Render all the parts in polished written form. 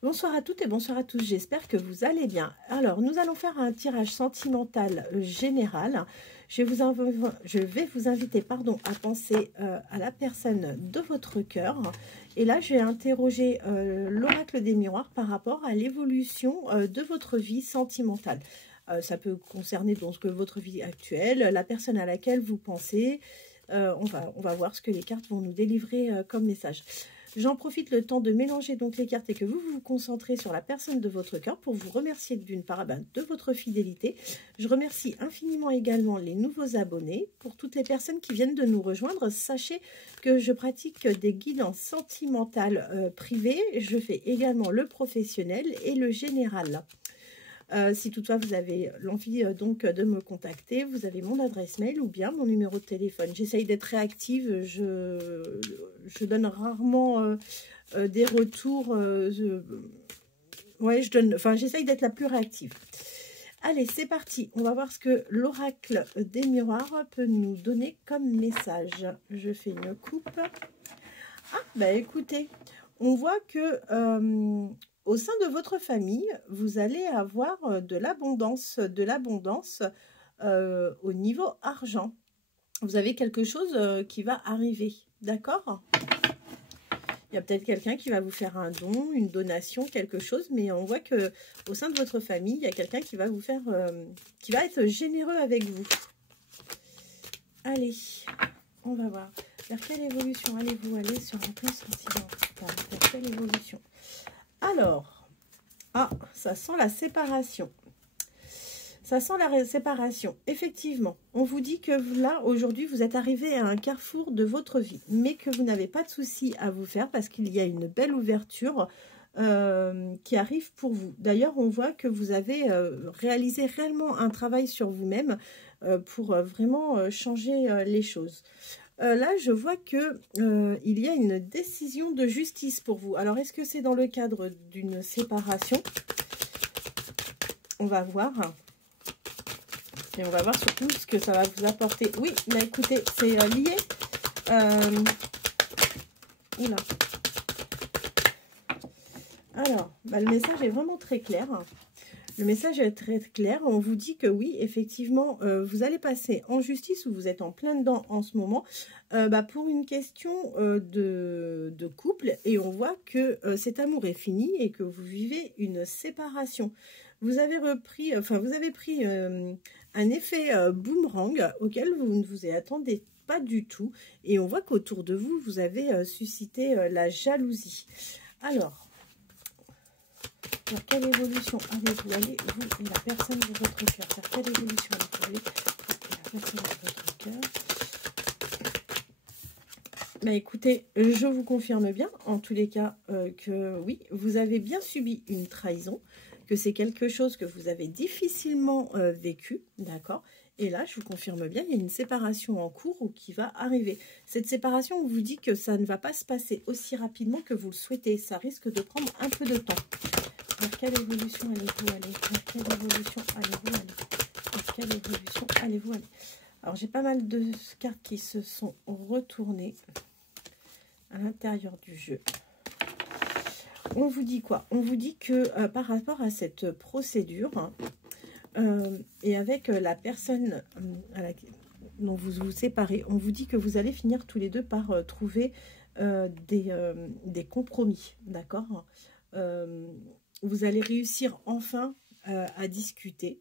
Bonsoir à toutes et bonsoir à tous, j'espère que vous allez bien. Alors, nous allons faire un tirage sentimental général. Je vais vous inviter à penser à la personne de votre cœur. Et là, je vais interroger l'oracle des miroirs par rapport à l'évolution de votre vie sentimentale. Ça peut concerner donc votre vie actuelle, la personne à laquelle vous pensez. On va voir ce que les cartes vont nous délivrer comme message. J'en profite le temps de mélanger donc les cartes et que vous vous concentrez sur la personne de votre cœur pour vous remercier d'une part de votre fidélité. Je remercie infiniment également les nouveaux abonnés. Pour toutes les personnes qui viennent de nous rejoindre, sachez que je pratique des guidances sentimentales privées. Je fais également le professionnel et le général. Si toutefois vous avez l'envie donc de me contacter, vous avez mon adresse mail ou bien mon numéro de téléphone. J'essaye d'être réactive, je donne rarement des retours. J'essaye d'être la plus réactive. Allez, c'est parti. On va voir ce que l'oracle des miroirs peut nous donner comme message. Je fais une coupe. Ah, bah écoutez, on voit que au sein de votre famille, vous allez avoir de l'abondance au niveau argent. Vous avez quelque chose qui va arriver, d'accord? Il y a peut-être quelqu'un qui va vous faire un don, une donation, quelque chose, mais on voit que au sein de votre famille, il y a quelqu'un qui va vous faire, qui va être généreux avec vous. Allez, on va voir. Vers quelle évolution allez-vous aller sur un plan sentimental? Vers quelle évolution? Alors, ça sent la séparation. Ça sent la séparation. Effectivement, on vous dit que là, aujourd'hui, vous êtes arrivé à un carrefour de votre vie, mais que vous n'avez pas de soucis à vous faire parce qu'il y a une belle ouverture qui arrive pour vous. D'ailleurs, on voit que vous avez réalisé réellement un travail sur vous-même pour vraiment changer les choses. Là, je vois que il y a une décision de justice pour vous. Alors, est-ce que c'est dans le cadre d'une séparation? On va voir. Et on va voir surtout ce que ça va vous apporter. Oui, mais écoutez, c'est lié. Oula. Alors, le message est vraiment très clair. Le message est très clair. On vous dit que oui, effectivement, vous allez passer en justice ou vous êtes en plein dedans en ce moment pour une question de couple. Et on voit que cet amour est fini et que vous vivez une séparation. Vous avez repris, vous avez pris un effet boomerang auquel vous ne vous y attendez pas du tout. Et on voit qu'autour de vous, vous avez suscité la jalousie. Alors, vers quelle évolution allez-vous aller, vous et la personne de votre cœur? Vers quelle évolution allez-vous aller, vous et la personne de votre cœur? Écoutez, je vous confirme bien, en tous les cas, que oui, vous avez bien subi une trahison, que c'est quelque chose que vous avez difficilement vécu, d'accord? Et là, je vous confirme bien, il y a une séparation en cours ou qui va arriver. Cette séparation, on vous dit que ça ne va pas se passer aussi rapidement que vous le souhaitez. Ça risque de prendre un peu de temps. Vers quelle évolution allez-vous aller? Vers quelle évolution allez-vous aller? Vers quelle évolution allez-vous aller? Alors, j'ai pas mal de cartes qui se sont retournées à l'intérieur du jeu. On vous dit quoi? On vous dit que par rapport à cette procédure et avec la personne dont vous vous séparez, on vous dit que vous allez finir tous les deux par trouver des compromis, d'accord? Vous allez réussir enfin à discuter.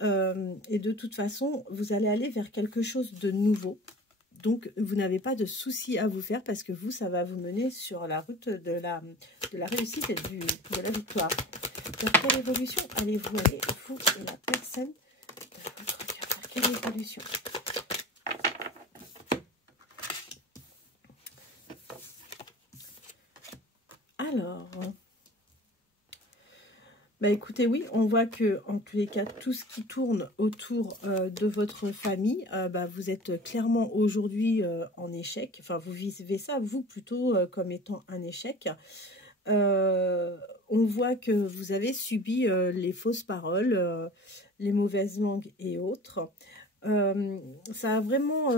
Et de toute façon, vous allez aller vers quelque chose de nouveau. Donc, vous n'avez pas de soucis à vous faire parce que vous, ça va vous mener sur la route de la réussite et de la victoire. Vers quelle évolution allez-vous aller, vous et la personne de votre cœur? Vers quelle évolution? Alors, écoutez, oui, on voit que en tous les cas, tout ce qui tourne autour de votre famille, vous êtes clairement aujourd'hui en échec. Enfin, vous vivez ça, vous, plutôt comme étant un échec. On voit que vous avez subi les fausses paroles, les mauvaises langues et autres. Ça a vraiment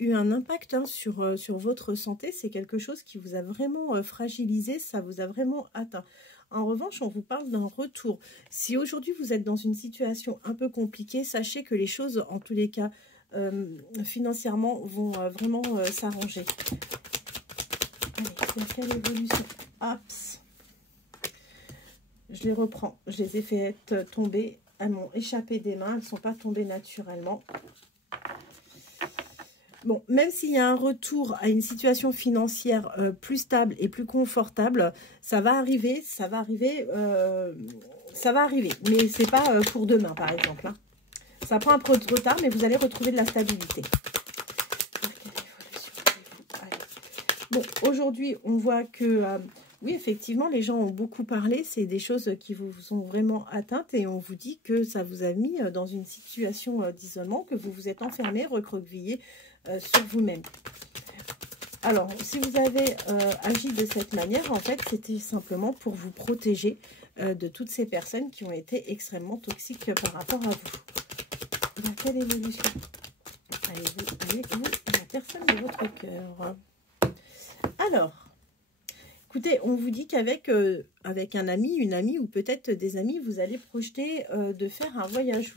eu un impact sur votre santé. C'est quelque chose qui vous a vraiment fragilisé, ça vous a vraiment atteint. En revanche, on vous parle d'un retour. Si aujourd'hui vous êtes dans une situation un peu compliquée, sachez que les choses, en tous les cas, financièrement, vont vraiment s'arranger. Allez, quelle évolution? Hop. Je les reprends. Je les ai fait tomber. Elles m'ont échappé des mains. Elles ne sont pas tombées naturellement. Bon, même s'il y a un retour à une situation financière plus stable et plus confortable, ça va arriver, ça va arriver. Mais ce n'est pas pour demain, par exemple. Hein. Ça prend un peu de retard, mais vous allez retrouver de la stabilité. Bon, aujourd'hui, on voit que, oui, effectivement, les gens ont beaucoup parlé. C'est des choses qui vous ont vraiment atteintes et on vous dit que ça vous a mis dans une situation d'isolement, que vous vous êtes enfermé, recroquevillé sur vous-même. Alors, si vous avez agi de cette manière, en fait, c'était simplement pour vous protéger de toutes ces personnes qui ont été extrêmement toxiques par rapport à vous. Il y a quelle évolution? Allez-vous, la personne de votre cœur. Alors, écoutez, on vous dit qu'avec avec un ami, une amie ou peut-être des amis, vous allez projeter de faire un voyage.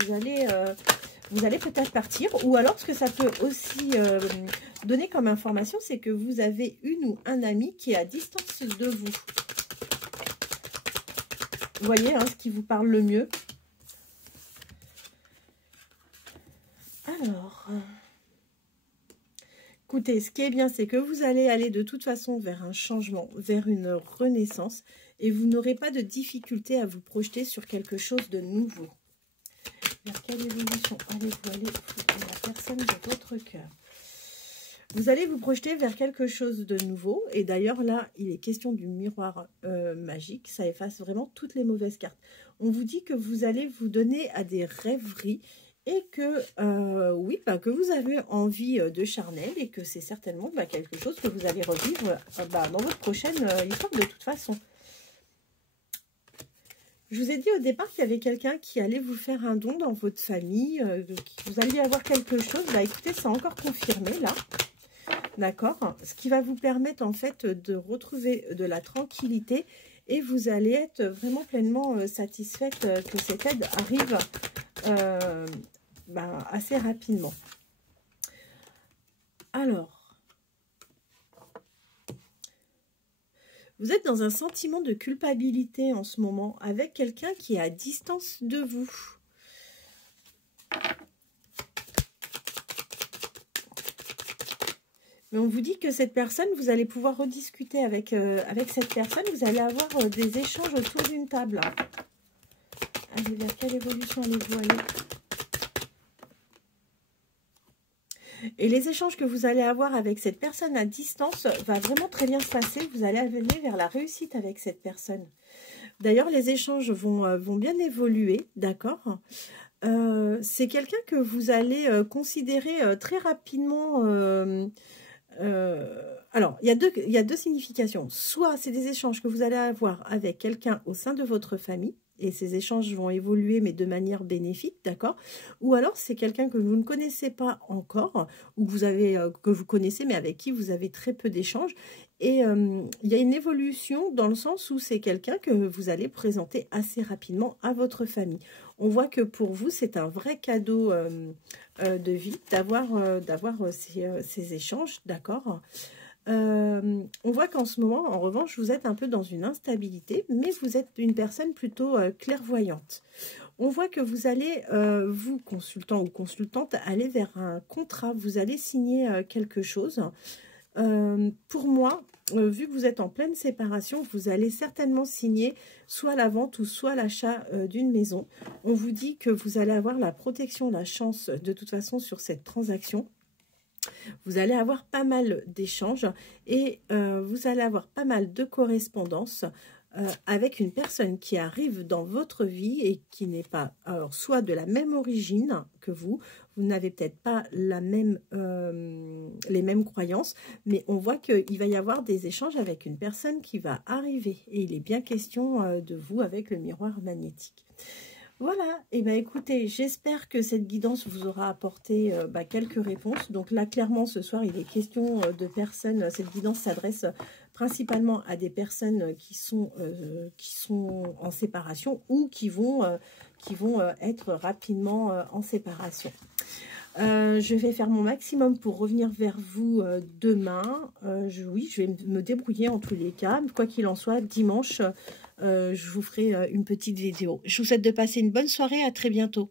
Vous allez peut-être partir. Ou alors, ce que ça peut aussi donner comme information, c'est que vous avez une ou un ami qui est à distance de vous. Vous voyez, hein, ce qui vous parle le mieux. Alors... Écoutez, ce qui est bien, c'est que vous allez aller de toute façon vers un changement, vers une renaissance, et vous n'aurez pas de difficulté à vous projeter sur quelque chose de nouveau. Vers quelle évolution allez-vous aller la personne de votre cœur? Vous allez vous projeter vers quelque chose de nouveau, et d'ailleurs là, il est question du miroir magique, ça efface vraiment toutes les mauvaises cartes. On vous dit que vous allez vous donner à des rêveries, et que, oui, que vous avez envie de charnel et que c'est certainement quelque chose que vous allez revivre dans votre prochaine histoire de toute façon. Je vous ai dit au départ qu'il y avait quelqu'un qui allait vous faire un don dans votre famille, que vous alliez avoir quelque chose. Écoutez, c'est encore confirmé là. D'accord? Ce qui va vous permettre en fait de retrouver de la tranquillité et vous allez être vraiment pleinement satisfaite que cette aide arrive assez rapidement. Alors, vous êtes dans un sentiment de culpabilité en ce moment avec quelqu'un qui est à distance de vous. Mais on vous dit que cette personne, vous allez pouvoir rediscuter avec cette personne. Vous allez avoir des échanges autour d'une table. Allez, vers quelle évolution allez-vous aller? Et les échanges que vous allez avoir avec cette personne à distance va vraiment très bien se passer. Vous allez aller vers la réussite avec cette personne. D'ailleurs, les échanges vont bien évoluer, d'accord? C'est quelqu'un que vous allez considérer très rapidement. Alors, il y a deux significations. Soit c'est des échanges que vous allez avoir avec quelqu'un au sein de votre famille, et ces échanges vont évoluer, mais de manière bénéfique, d'accord? Ou alors, c'est quelqu'un que vous ne connaissez pas encore, ou que vous connaissez, mais avec qui vous avez très peu d'échanges. Et il y a une évolution dans le sens où c'est quelqu'un que vous allez présenter assez rapidement à votre famille. On voit que pour vous, c'est un vrai cadeau de vie d'avoir ces échanges, d'accord? On voit qu'en ce moment, en revanche, vous êtes un peu dans une instabilité, mais vous êtes une personne plutôt clairvoyante. On voit que vous allez, vous, consultant ou consultante, aller vers un contrat, vous allez signer quelque chose. Pour moi, vu que vous êtes en pleine séparation, vous allez certainement signer soit la vente ou soit l'achat d'une maison. On vous dit que vous allez avoir la protection, la chance de toute façon sur cette transaction. Vous allez avoir pas mal d'échanges et vous allez avoir pas mal de correspondances avec une personne qui arrive dans votre vie et qui n'est pas soit de la même origine que vous n'avez peut-être pas les mêmes croyances, mais on voit qu'il va y avoir des échanges avec une personne qui va arriver et il est bien question de vous avec le miroir magnétique. Voilà, et bien écoutez, j'espère que cette guidance vous aura apporté quelques réponses. Donc là, clairement, ce soir, il est question de personnes, cette guidance s'adresse principalement à des personnes qui sont en séparation ou qui vont être rapidement en séparation. Je vais faire mon maximum pour revenir vers vous demain. Oui, je vais me débrouiller en tous les cas. Quoi qu'il en soit, dimanche, je vous ferai une petite vidéo. Je vous souhaite de passer une bonne soirée. À très bientôt.